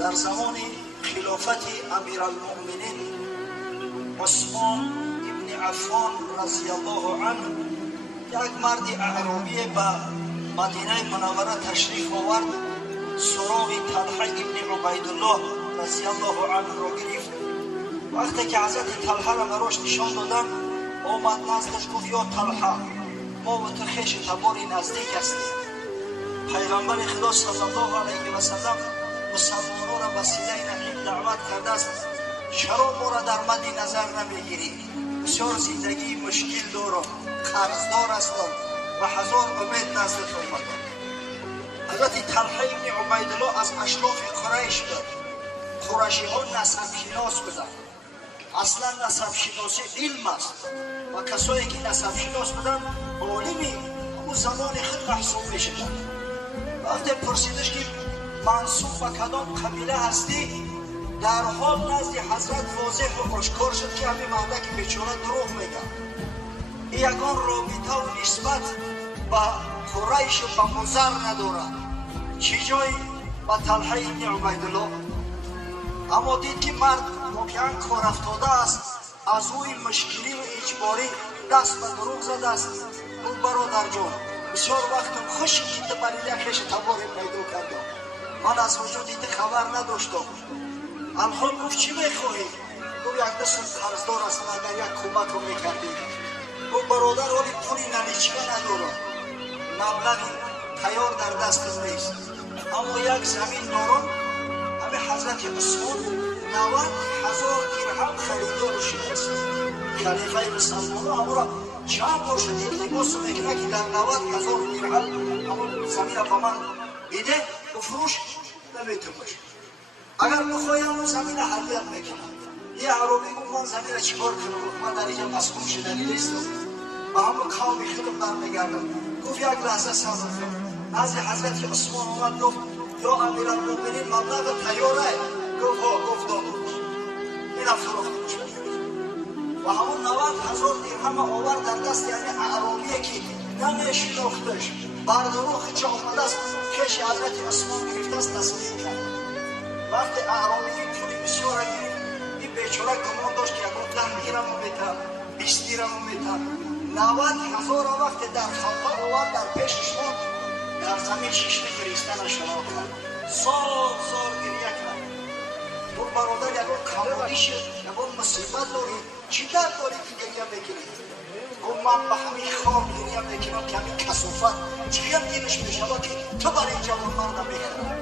در زمان خلافت امیرالمؤمنین عثمان ابن عفان رضی الله عنه یک مرد اعرابی به مدینه منوره تشریف آورد، سراغ طلحه ابن عبیدالله رضی الله عنه را گرفت. وقتی که حضرت طلحه را براش نشان دادن، آمد نزدش گفت یا طلحه، ما و تو خویش تباری نزدیک هستیم. پیغمبر خدا صلی الله علیه و سلم مسلمانان را وسیله نقیب دعوت کرده است، چرا ما را در مد نظر نمیگیری؟ بسیار زندگی مشکل دارم، قرضدار هستم و هزار امید نزدت آمدم. حضرت طلحه ابن عبیدالله از اشراف قریش بود. قریشی ها نسب شناس بودند. اصلا نسب شناسی علم است و کسایی که نسب شناس بودند عالمی اون زمان خود محسوب میشدند. وقتی پرسیدش که منسوب به کدام قبیله هستی، در حال نزد حضرت واضح و آشکار شد که همین مهدک بیچاره دروغ میگه. یگان رابطه و نسبت به قریش و به مضر ندارد، چی جای به طلحه ابن عبیدالله. اما دید که مرد واقعا کار افتاده است، از اوی مشکلی و اجباری دست به دروغ زده است. اون برادر جان، بسیار وقتم خوشی که برای یک ریش تباری پیدا کردم، من از وجود دیده خبر نداشتم. الحال گفت چی میخواهی؟ گفت یک دست قرضدار هستم، اگر یک کمک رو میکردی. گفت برادر حالی پولی نلیچگه ندارم، مبلغی تیار در دستم نیست، اما یک زمین دارم. همه حضرت عثمان 90,000 درهم خریدار شده است. خلیفه مسلمان همون را چند بار شد التماس میکنه که در 90,000 درهم همون زمین را به من بده و فروش نمیتونش. اگر بخوایم اون زمین حلیت میکنم. یه عربی گفت من زمین را چیکار کنم؟ من در اینجا مسئول شدنی نیستم، به همون قوم خودم برمیگردم. گفت یک لحظه صبر کن. نزد حضرت عثمان آمد گفت یا امیرالمؤمنین مبلغ تیاره؟ گفت ها. گفت دادم این فروختش و همون 90,000 درهم آورد در دست یعنی اعرابیه که نمیشناختش، بردروخ چه آمده است کش حضرت عثمان گرفته است تصمیم کرد. وقتی اعرابی پولی بسیار گرفت، این بیچاره گمان داشت که اگر 10 درهم میتن 20 درهم میتن 90,000 وقتی در خلقه آورد در پیشش ماند، در زمین شیشته گریستن شروع کرد، زار گریه کرد. اون برادر یکون کمالی شد، یکون مصیبت داری، چی درد داری که گریه میکنی؟ گفت من به همین خواب گریه میکنم که همین کسافت چیم گیرش میشود که تو برای جوان مرد میکنم.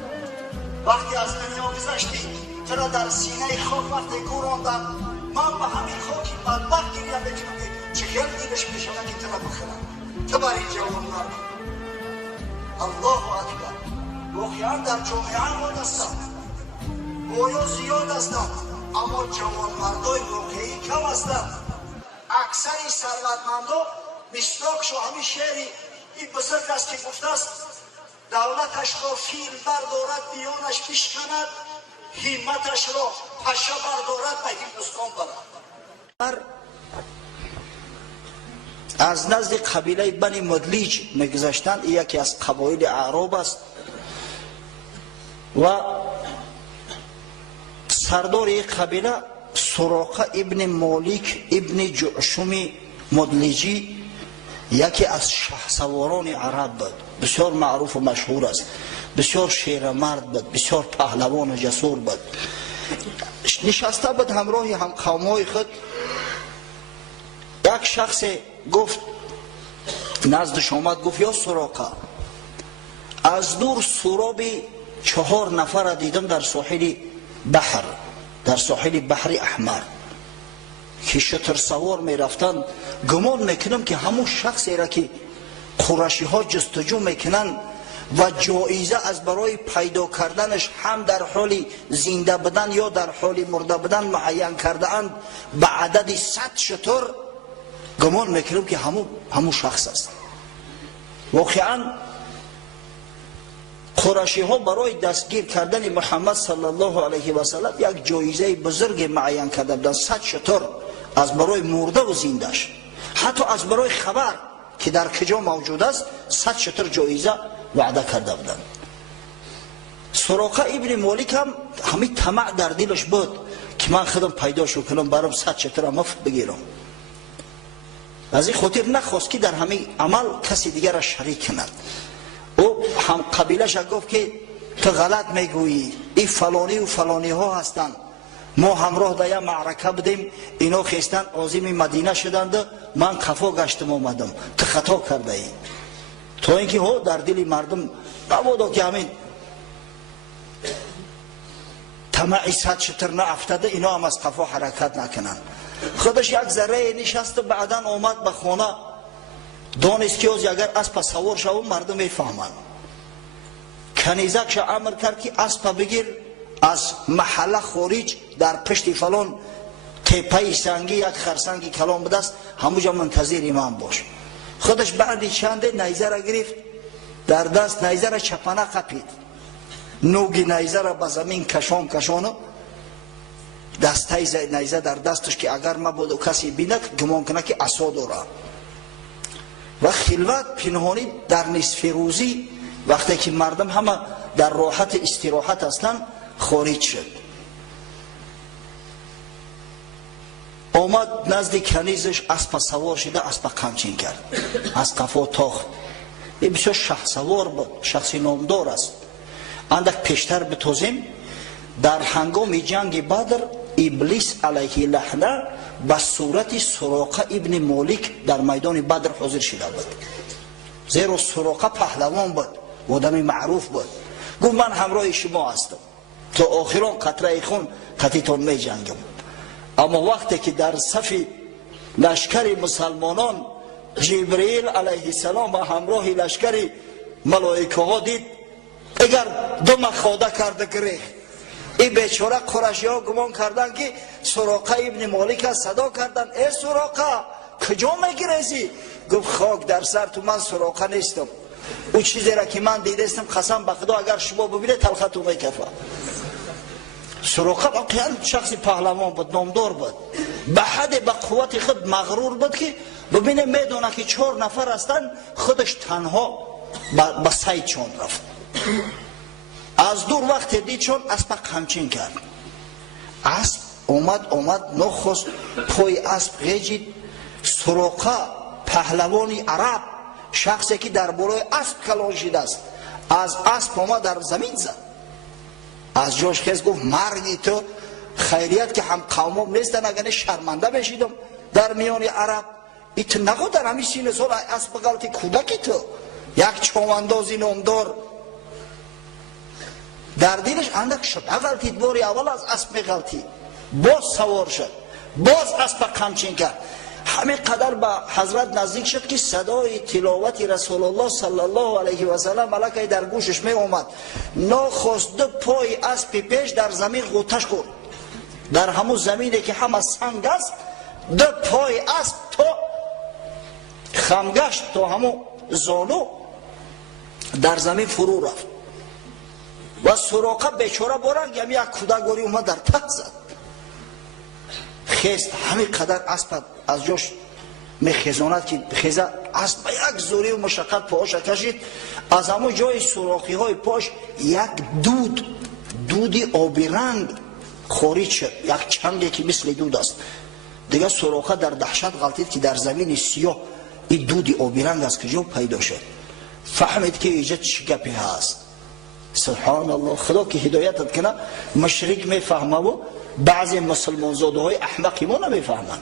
وقتی از دنیا گذشتی تو را در سینه خواب وقتی گوراندم، من به همین خواب که بدبخت گریه میکنم که چیم گیرش میشود که تو را بخورم، تو برای جوان مرد. الله اکبر. واقعا در جامعه ما هستند، گویا زیاد هستند، اما جوانمردای واقعی کم هستند. اکثر ثروتمندا مصداقشو همین شعری این بزرگ است که گفته است دولتش را فیل بردارد بیانش بشکند، همتش را پشه بردارد به هندوستان برد. از نزد قبیله بنی مدلیج میگذشتند. یکی از قبایل اعراب است و سردار یک قبیله سراقه ابن مالک ابن جعشم مدلیجی یکی از شهسواران عرب بود، بسیار معروف و مشهور است، بسیار شیرمرد بود، بسیار پهلوان و جسور بود. نشسته بود همراه هم قومای خود. یک شخص گفت نزدش آمد، گفت یا سراقه، از دور سراب 4 نفر دیدم در ساحل بحر، در ساحل بحر احمر که شتر سوار می رفتن. گمان میکنم که همون شخصی را که قریشی ها جستجو میکنن و جایزه از برای پیدا کردنش هم در حال زنده بدن یا در حال مرده بدن معین کرده اند به عدد 100 شتر. گمان میکنم که همون شخص است. واقعا قریشی ها برای دستگیر کردن محمد صلی الله علیه و سلم یک جایزه بزرگ معین کرده بودند، 100 شتر از برای مرده و زندهش، حتی از برای خبر که در کجا موجود است 100 شتر جایزه وعده کرده بودند. سراقه ابن مالک هم همین طمع در دلش بود که من خودم پیداشو کنم برام 100 شتر مفت بگیرم. از این خاطر نخواست که در همین عمل کسی دیگر را شریک کند. او هم قبیلش گفت که تو غلط میگویی، این فلانی و فلانی ها هستند، ما همراه در یک معرکه بودیم، اینا خیستن عازم مدینه شدند، من خفا گشتم آمدم، تو خطا کرده ای. تا اینکه ها در دل مردم مبادا که همین طمع 100 شتر نه افتاده، اینا هم از خفا حرکت نکنن. خودش یک ذره نشست و بعدا آمد به خانه، دانست که اگر اسب سوار شو مردم میفهمند. کنیزکش امر کرد که اسب بگیر، از محله خارج در پشت فلان تپه سنگی یک خرسنگی کلام بدست، همونجا منتظر من باش. خودش بعد چند نیزه را گرفت، در دست نیزه را چپانه قپید، نوگی نیزه را به زمین کشان دسته نیزه در دستش که اگر مبادا کسی بیند گمان کنه که عصا داره. و خلوت پنهانی در نصف روزی وقتی که مردم همه در راحت استراحت هستند خارج شد. آمد نزد کنیزش، اسب سوار شده، اسب قمچین کرد، از قفا تاخت. این بسیار شخصوار بود، شخصی نامدار است. اندک پیشتر بتوزیم، در هنگام جنگ بدر ابلیس علیه لعنه به صورت سراقه ابن مالک در میدان بدر حاضر شده بود. زیرا سراقه پهلوان بود، آدم معروف بود. گفت من همراه شما هستم، تا آخران قطره خون قطعتان می جنگم. اما وقتی که در صف لشکر مسلمانان جبرئیل علیه السلام و همراه لشکر ملائکه ها دید، اگر دم خواده کرده گریخت. این بیچاره قریشی ها گمان کردن که سراقه ابن مالک صدا کردن، ای سراقه کجا میگریزی؟ گفت خاک در سر تو، من سراقه نیستم. او چیزی را که من دیدستم قسم به خدا اگر شما ببینید تلختو میکفه. سراقه واقعا شخصی پهلوان بود، نامدار بود، به حد به قوت خود مغرور بود که ببینه میدونه که 4 نفر هستن، خودش تنها به سید چون رفت. از دور وقت دید چون اسب قمچین کرد، اسب اومد نخست پای اسب غیجید. سراقه پهلوانی عرب، شخصی که در بالای اسب کلان شده است، از اسب اومد در زمین زد، از جاش خیز گفت مرگی تو، خیریت که هم قومم نیستن، اگر شرمنده بشیدم در میان عرب. ایت نگو در همین سین سال اسب غلطی کودکی تو، یک چوندازی نامدار. در دلش اندک شد، غلطید، باری اول از اسب غلطی، باز سوار شد، باز اسب قمچین کرد. همین قدر به حضرت نزدیک شد که صدای تلاوت رسول الله صلی الله علیه و سلم ملکه در گوشش می اومد. ناخواسته پای اسب پیش در زمین غوطش خورد، در همون زمینی که همه سنگ است، دو پای اسب تا خمگشت، تا همون زانو در زمین فرو رفت. و سراقه بیچاره بارنگ یک کودکواری اومد در ته زد، خیست. همین قدر اسب از جاش میخیزاند که خیزه، اسب یک زوری و مشقت پاهاش کشید. از همون جای سوراخی های پاش یک دودی آبی رنگ خارج شد، یک چنگی که مثل دود است. دیگه سراقه در دهشت غلطید که در زمین سیاه این دودی آبی رنگ است کجا پیدا شد. فهمید که اینجا چه گپی هست. سبحان الله، خدا که هدایتت کنه مشرک میفهمه و بعضی مسلمان زاده های احمقی ما نمیفهمن.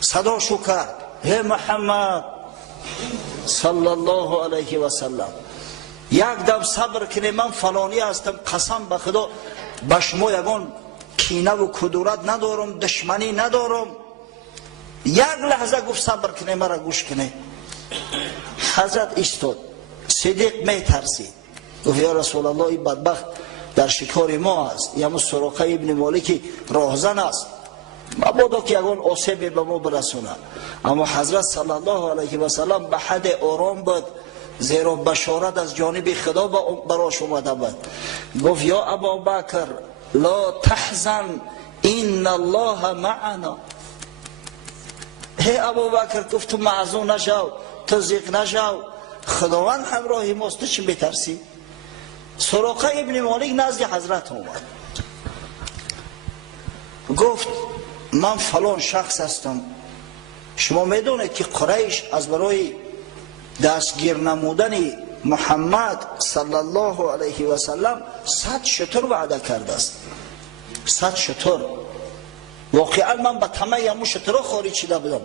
صدا شو کرد، هی محمد صلی الله علیه و سلم، یک دم صبر کنی، من فلانی هستم، قسم به خدا به شما یگان کینه و کدورت ندارم، دشمنی ندارم. یک لحظه گفت صبر کنی، مرا گوش کنی. حضرت ایستاد، صدیق می ترسید، گفت یا رسول الله این بدبخت در شکار ما است، یا سراقه ابن مالک راهزن است، مبادا که یگان آسیبی به ما برسونه. اما حضرت صلی الله علیه و سلم به حد آرام بود، زیرا بشارت از جانب خدا براش اومده بود. گفت یا ابابکر لا تحزن ان الله معنا. هی ابوبکر گفت تو محزون نشو، تو ضیق نشو، خداوند همراه ماست، تو چی میترسی؟ سراقه ابن مالک نزد حضرت اومد، گفت من فلان شخص هستم، شما میدونید که قریش از برای دستگیر نمودن محمد صلی الله علیه و سلم 100 شتر وعده کرده است. 100 شتر. واقعا من به طمع همون شترها خارج شده بودم،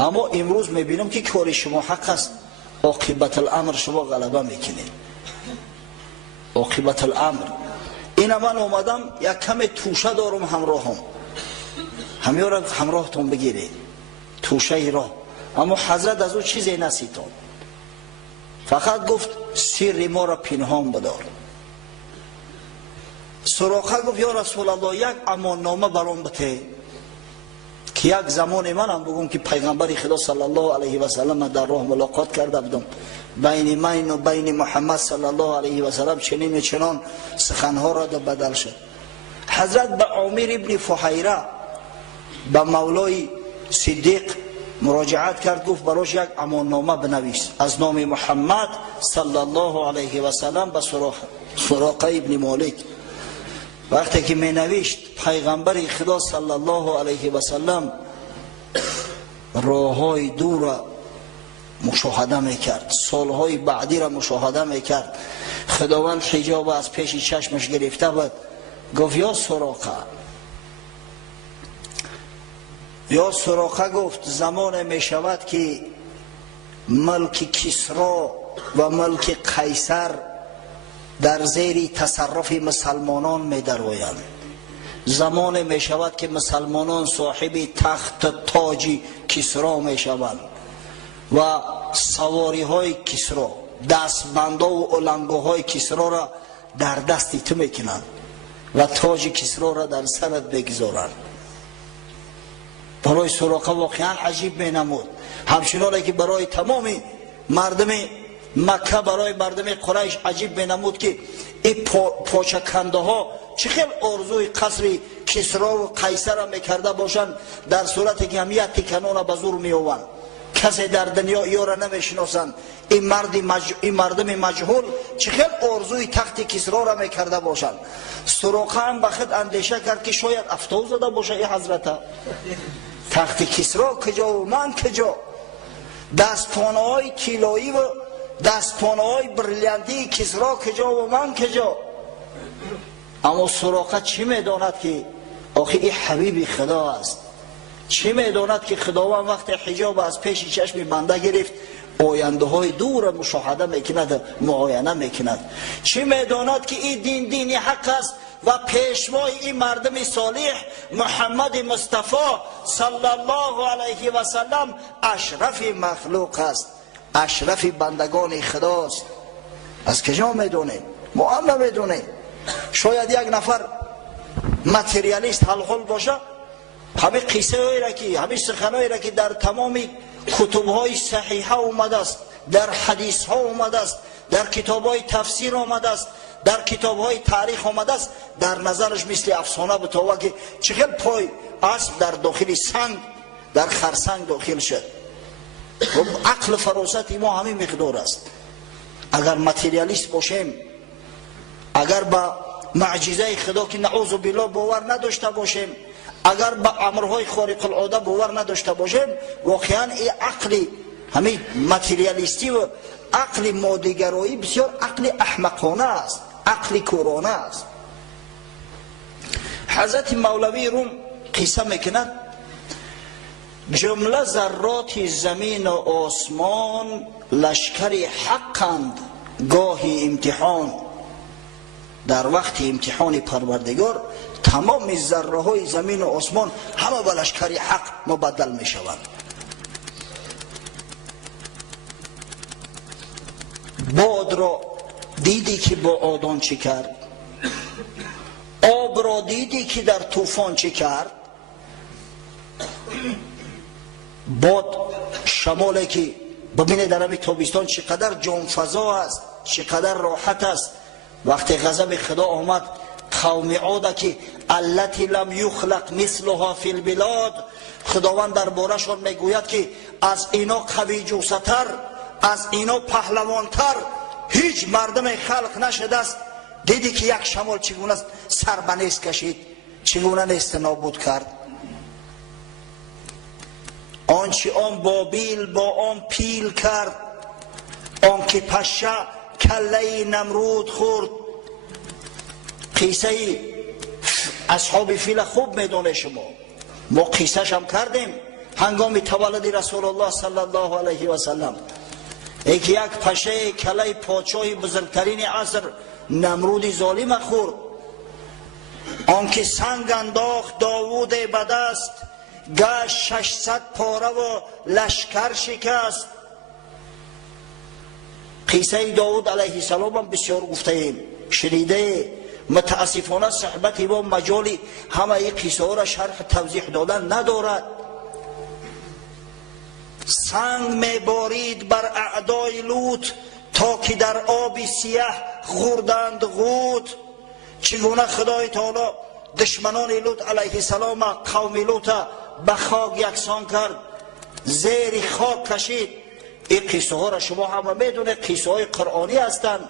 اما امروز میبینم که کار شما حق است، عاقبت الامر شما غلبه میکنید. عاقبت الامر. این من اومدم یک کم توشه دارم همراهم، همه را همراهتون بگیرید، توشه را. اما حضرت از او چیزی نسیتون، فقط گفت سر ما را پنهان بدار. سراقه گفت یا رسول الله یک اماننامه برام بده که یک زمان من هم بگم که پیغمبر خدا صلی الله علیه و سلم در راه ملاقات کرده بودم، بین من و بین محمد صلی الله علیه و سلم چنین و چنان سخنها را بدل شد. حضرت به عامر ابن فحیره به مولای صدیق مراجعت کرد، گفت براش یک اماننامه بنویس از نام محمد صلی الله علیه و سلم به سراقه ابن مالک. وقتی که می نوشت پیغمبر خدا صلی الله علیه و سلم راههای دور را مشاهده میکرد، سالهای بعدی را مشاهده میکرد، خداوند حجاب از پیش چشمش گرفته بود. گفت یا سراقه گفت زمان می شود که ملک کسرا و ملک قیصر در زیر تصرف مسلمانان می درآیند. زمان می شود که مسلمانان صاحب تخت تاج کسرا می شوند و سواری های کسرا، دستبندا و علنگوهای کسرا را در دستی تو می کنند و تاج کسرا را در سرت بگذارند. برای سراقه واقعا عجیب می نمود، همچنانه که برای تمام مردم مکه، برای مردم قریش عجیب می نمود که این پاچکنده ها چه خیلی آرزوی قصر کسرا و قیصر را میکرده باشند، در صورتی که همیت تکنون به زور می آوند، کسی در دنیا ای را نمیشناسند. این مردم مجهول چه خیلی آرزوی تخت کسرا را میکرده باشند. سراقه هم به خود اندیشه کرد که شاید افتو زده باشه این حضرت، تخت کسرا کجا و من کجا، دستپانه های طلایی و دستپانه های بریلانتی کسرا کجا و من کجا. اما سراقه چی میداند که آخه این حبیب خدا است، چی میداند که خداوند وقت حجاب از پیش چشم بنده گرفت آینده های دور مشاهده میکند، معاینه میکند. چی میداند که این دین حق است و پیشوای این مردم صالح محمد مصطفی صلی الله علیه و سلم اشرف مخلوق است، اشرف بندگان خداست. از کجا میدونه؟ ما هم نمیدونه. شاید یک نفر ماتریالیست حلقل باشه، همه قصه هایی را که همه سخنهایی را که در تمام کتب های صحیحه اومده است، در حدیث ها اومده است، در کتاب های تفسیر اومده است، در کتاب های تاریخ اومده است، در نظرش مثل افسانه بتاوه که چقدر پای اسب در داخل سنگ، در خرسنگ داخل شد. عقل فراست ما همین مقدار است. اگر ماتریالیست باشیم، اگر با معجزه خدا که نعوذ بالله باور نداشته باشیم، اگر با امرهای خارق العاده باور نداشته باشیم، واقعا این عقل همین ماتریالیستی و عقل مادیگرایی بسیار عقل احمقانه است، عقل کورانه است. حضرت مولوی روم قصه میکند جمله ذرات زمین و آسمان لشکر حقند، گاهی امتحان در وقت امتحان پروردگار تمام ذره های زمین و آسمان همه به لشکر حق مبدل می شوند. باد را دیدی که با آدان چی کرد، آب را دیدی که در طوفان چی کرد. باد شمالی که ببینه در همین تابستان چقدر جانفضا است، چقدر راحت است. وقتی غضب خدا آمد قوم عاد که التی لم یخلق مثلها فی البلاد، خداوند درباره‌شان میگوید که از اینا قوی جوستر، از اینا پهلوانتر هیچ مردم خلق نشده است دیدی که یک شمال چگونه سر به نیست کشید، چگونه نیست نابود کرد. آنچه آن بابیل با آن پیل کرد، آن که پشه کله نمرود خورد. قصه اصحاب فیل خوب میدونه شما، ما قصهش هم کردیم هنگام تولد رسول الله صلی الله علیه و سلم. یک پشه کله پادشاه بزرگترین عصر نمرود ظالم خورد. آنکه سنگ انداخت داوود به دست، گشت 600 پاره و لشکر شکست. قصه داوود علیه السلام هم بسیار گفته ایم، شنیده. متاسفانه صحبت با مجالی همه این قصه ها را شرح توضیح دادن ندارد. سنگ میبارید بر اعدای لوط، تا که در آب سیاه خوردند غوت. چگونه خدای تعالی دشمنان لوط علیه السلام قوم لوط به خاک یکسان کرد، زیر خاک کشید. این قصه ها را شما همه میدونه، قصه های قرآنی هستند.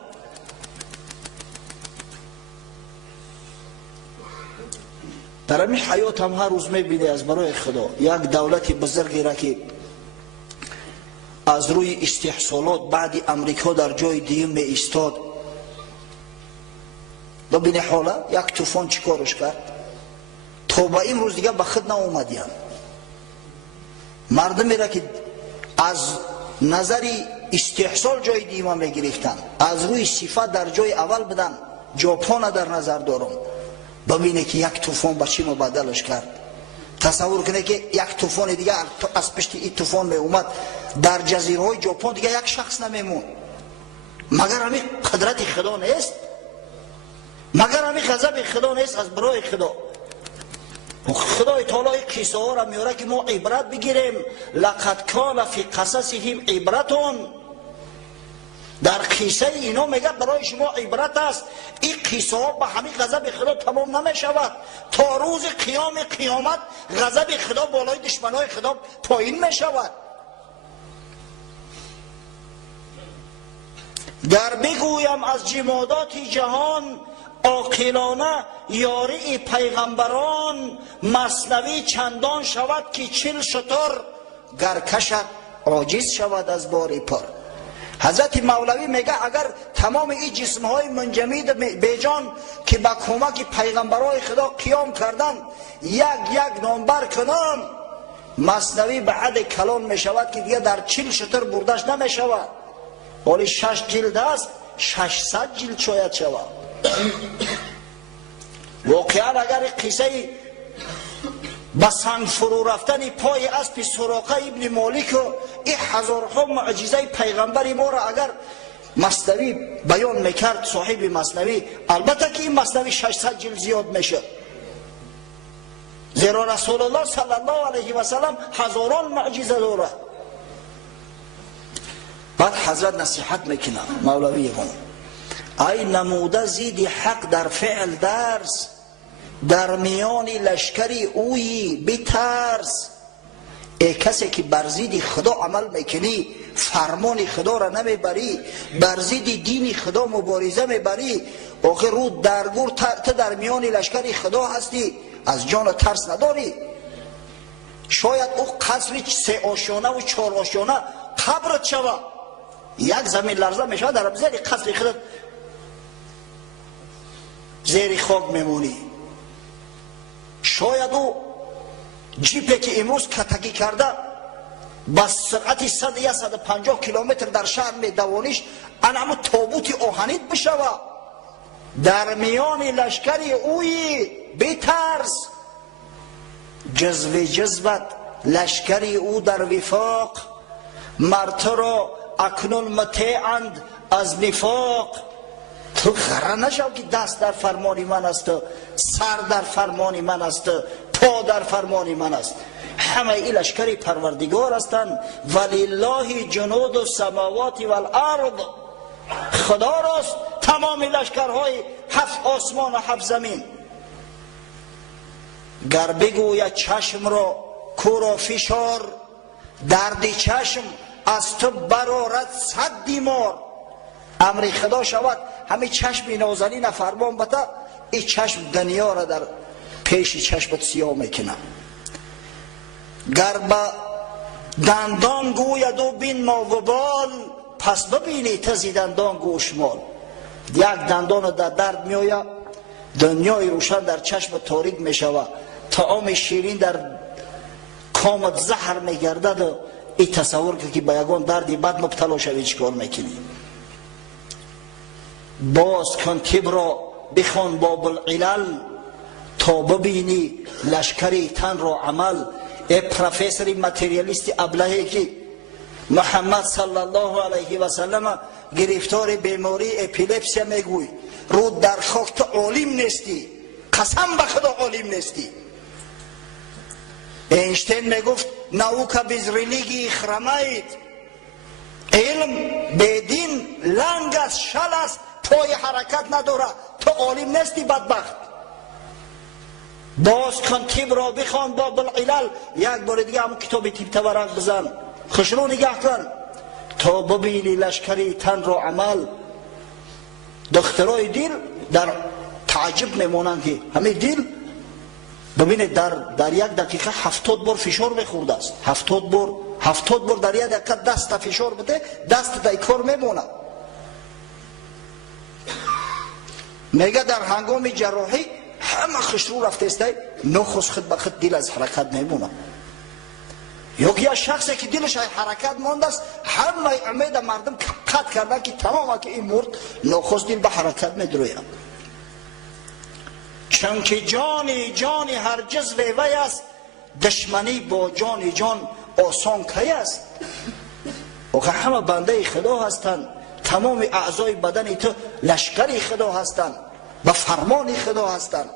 در همین حیات هم هر روز میبینی از برای خدا یک دولت بزرگی را که از روی استحصالات بعد امریکا در جای دیگه می ایستاد. ببینی حالا یک طوفان چی کارش کرد؟ تا با این روز دیگه به خود ناومدیم. مردمی را که از نظر استحصال جای دیگه می گرفتن، از روی صفت در جای اول بدن. ژاپن در نظر دارم. ببینه که یک طوفان به چی مبدلش کرد. تصور کنه که یک طوفان دیگه از پشت این طوفان می اومد، در جزیره های ژاپن دیگه یک شخص نمیمون. مگر همین قدرت خدا نیست؟ مگر همین غضب خدا نیست از برای خدا؟ خدای تعالی قصه ها را میاره که ما عبرت بگیریم. لقد کان فی قصصهم عبرتون. در قصه اینا میگه برای شما عبرت است. این قصه ها به همین غضب خدا تمام نمی شود. تا روز قیامت غضب خدا بالای دشمنای خدا پایین می شود. در بگویم از جمادات جهان، عاقلانه یاری پیغمبران. مثنوی چندان شود که 40 شتر، گر کشد عاجز شود از بار پر. حضرت مولوی میگه اگر تمام این جسمهای منجمد بیجان که به کمک پیغمبرای خدا قیام کردن یک نامبر کنن، مثنوی به حد کلان می شود که دیگه در 40 شتر بردش نمی شود. ولی 6 جلد است، 600 جلد شاید شود. واقعا اگر قصه به سنگ فرو رفتن پای اسب سراقه ابن مالک و این هزارها معجزه پیغمبر ما را اگر مثنوی بیان میکرد صاحب مثنوی، البته که این مثنوی 600 جلد زیاد میشه، زیرا رسول الله صلی الله علیه و سلم هزاران معجزه داره. بعد حضرت نصیحت میکنه مولوی هم، ای نموده زیدی حق در فعل درس، در میان لشکری اویی بترس. ای کسی که بر ضد خدا عمل میکنی، فرمان خدا را نمیبری، بر ضد دین خدا مبارزه میبری، آخر رو درگور تا در میان لشکری خدا هستی، از جان ترس نداری. شاید او قصر 3 آشیانه و 4 آشیانه قبرت شود، یک زمین لرزه میشه در زیر قصر خودت زیر خاک میمونی. شاید او جیپی که امروز کتکی کرده با سرعت 100 یا 150 کیلومتر در شهر میدوانیش، انمو تابوت آهنیت بشوه. در میان لشکری اوی بترس، جزو جذبت لشکری او در وفاق. مرد را اکنون مطیعند از نفاق. تو غره نشو که دست در فرمان من است، سر در فرمان من است، پا در فرمان من است. همه ای لشکری پروردگار هستند. ولله جنود السماوات والارض. خدا راست تمام لشکرهای 7 آسمان و 7 زمین. گر بگوید چشم را کورا فشار، درد چشم از تو برارد 100 بیمار. امر خدا شود همین چشم نازنین فرمان بده، این چشم دنیا را در پیش چشمت سیاه میکنه. گر به دندان گوید و بین ما و بال، پس ببینی تزی دندان گوشمال. یک دندان در درد میآید، دنیای روشن در چشم تاریک میشود، طعام شیرین در کامت زهر میگردد و این تصور که به یگان دردی بد مبتلا شوی چیکار میکنی؟ باز کن طب را بخوان باب العلل، تا ببینی لشکری تن را عمل. ای پروفسوری ماتریالیستی ابلهی که محمد صلی الله علیه و سلم گرفتار بیماری اپیلپسی میگوی، رو در خاک تو عالم نیستی، قسم به خدا عالم نیستی. اینشتین میگفت نауکا بیز ریلیگی خرمید، علم بدین لنگ است، شل است، پای حرکت نداره، تو عالم نیستی بدبخت. باز کن طب را بخوان باب العلل. یک بار دیگه هم کتاب طب تورق بزن، خوشرو نگاه کن تا ببینی لشکری تن را عمل. دکترای دل در تعجب میمونند که همه دل ببینید در یک دقیقه 70 بار فشار میخورده است. 70 بار در یک دقیقه دست فشار بده، دست در کار میمونه. میگه در هنگام جراحی همه خوشرو رفته است، نخست خود به خود دل از حرکت میمونه. یکی از شخصی که دلش حرکت مانده است، همه امید مردم قطع کردن که تمام که این مرد، نخست دل به حرکت میدروید. چون که جان هر جزو وی است، دشمنی با جان آسان کی است. و همه بنده خدا هستند، تمام اعضای بدن تو لشکری خدا هستند، به فرمان خدا هستند.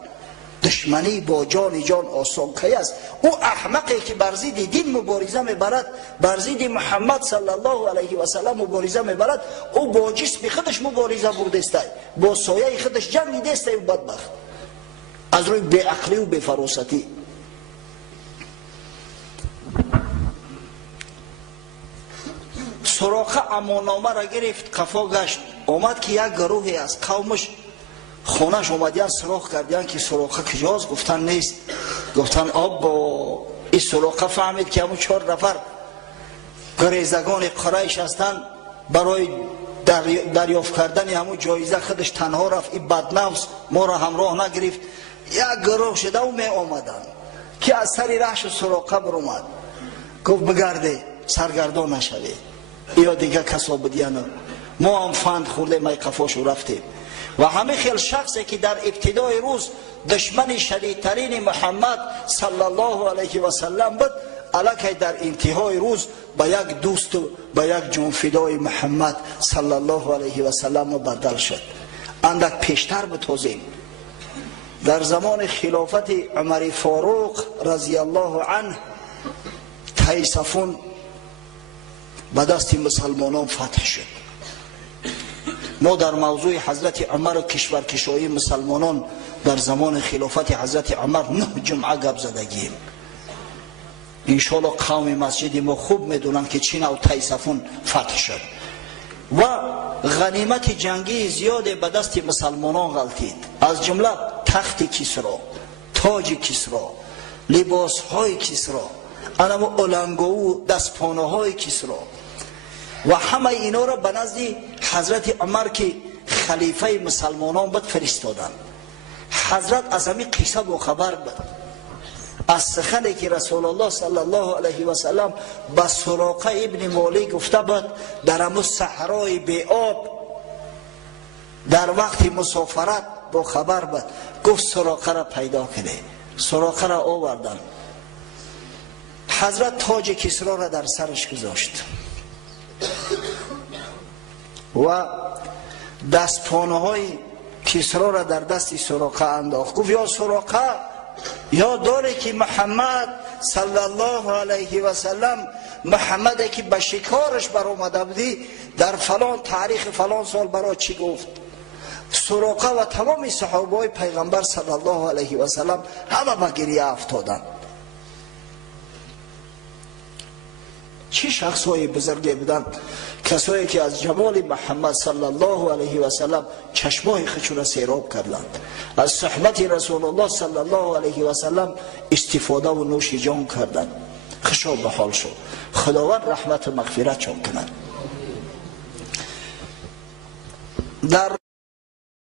دشمنی با جان آسان کی است. او احمقی که بر ضد دین مبارزه میبرد، بر ضد محمد صلی الله علیه و سلم مبارزه میبرد، او با جسم خودش مبارزه برده است، با سایه خودش جنگیده است. او بدبخت از روی بی عقلی و بی فراستی. سراقه امانامه را گرفت، قفا گشت، آمد که یک گروهی از قومش خونش اومدیان سراغ کردیان که سراقه کجاست؟ گفتن نیست. گفتن با این سراقه فهمید که همون 4 نفر گریزگان قریش هستند، برای دریافت کردن همون جایزه خودش تنها رفت. این بدنفس ما را همراه نگرفت. یک گروه شده و می آمدن که از سری رهش سراقه برآمد. گفت بگرده سرگردان نشوی، یا دیگه کسا بدیانه، ما هم فند خورده می قفاشو رفتیم. و همه خیل شخصی که در ابتدای روز دشمن شدیدترین محمد صلی الله علیه و سلم بود، الکی در انتهای روز به یک دوست و به یک جان فدای محمد صلی الله علیه و سلم بدل شد. اندک پیشتر بتازیم، در زمان خلافت عمر فاروق رضی الله عنه، تیصفون به دست مسلمانان فتح شد. ما در موضوع حضرت عمر و کشورکشایی مسلمانان در زمان خلافت حضرت عمر 9 جمعه گپ زدگیم. انشاءالله قوم مسجد ما خوب میدونن که چین و تیصفون فتح شد و غنیمت جنگی زیاد به دست مسلمانان غلطید، از جمله تخت کسرا، تاج کسرا، لباس های کسرا، انم علنگو و دستپانه های کسرا و همه اینا را به نزد حضرت عمر که خلیفه مسلمانان بود فرستادند. حضرت از همین قصه با خبر بود، از سخنی که رسول الله صلی الله علیه و سلم به سراقه ابن مالک گفته بود در همون صحرای بی آب در وقت مسافرت با خبر بود. گفت سراقه را پیدا کنه، سراقه را آوردن. حضرت تاج کسرا را در سرش گذاشت و دستپانه های کسرا را در دست سراقه انداخت. گفت یا سراقه، یا داره که محمد صلی الله علیه و سلم، محمدی که به شکارش بر آمده بودی در فلان تاریخ فلان سال برای چی گفت؟ سراقه و تمام صحابه های پیغمبر صلی الله علیه و سلم همه به گریه افتادند. چه شخصهای بزرگی بودند، کسایی که از جمال محمد صلی الله علیه و سلم چشمای خودشون را سیراب کردند، از صحبت رسول الله صلی الله علیه و سلم استفاده و نوش جان کردند. خوشا به حال شد. خداوند رحمت و مغفرت چون کند. در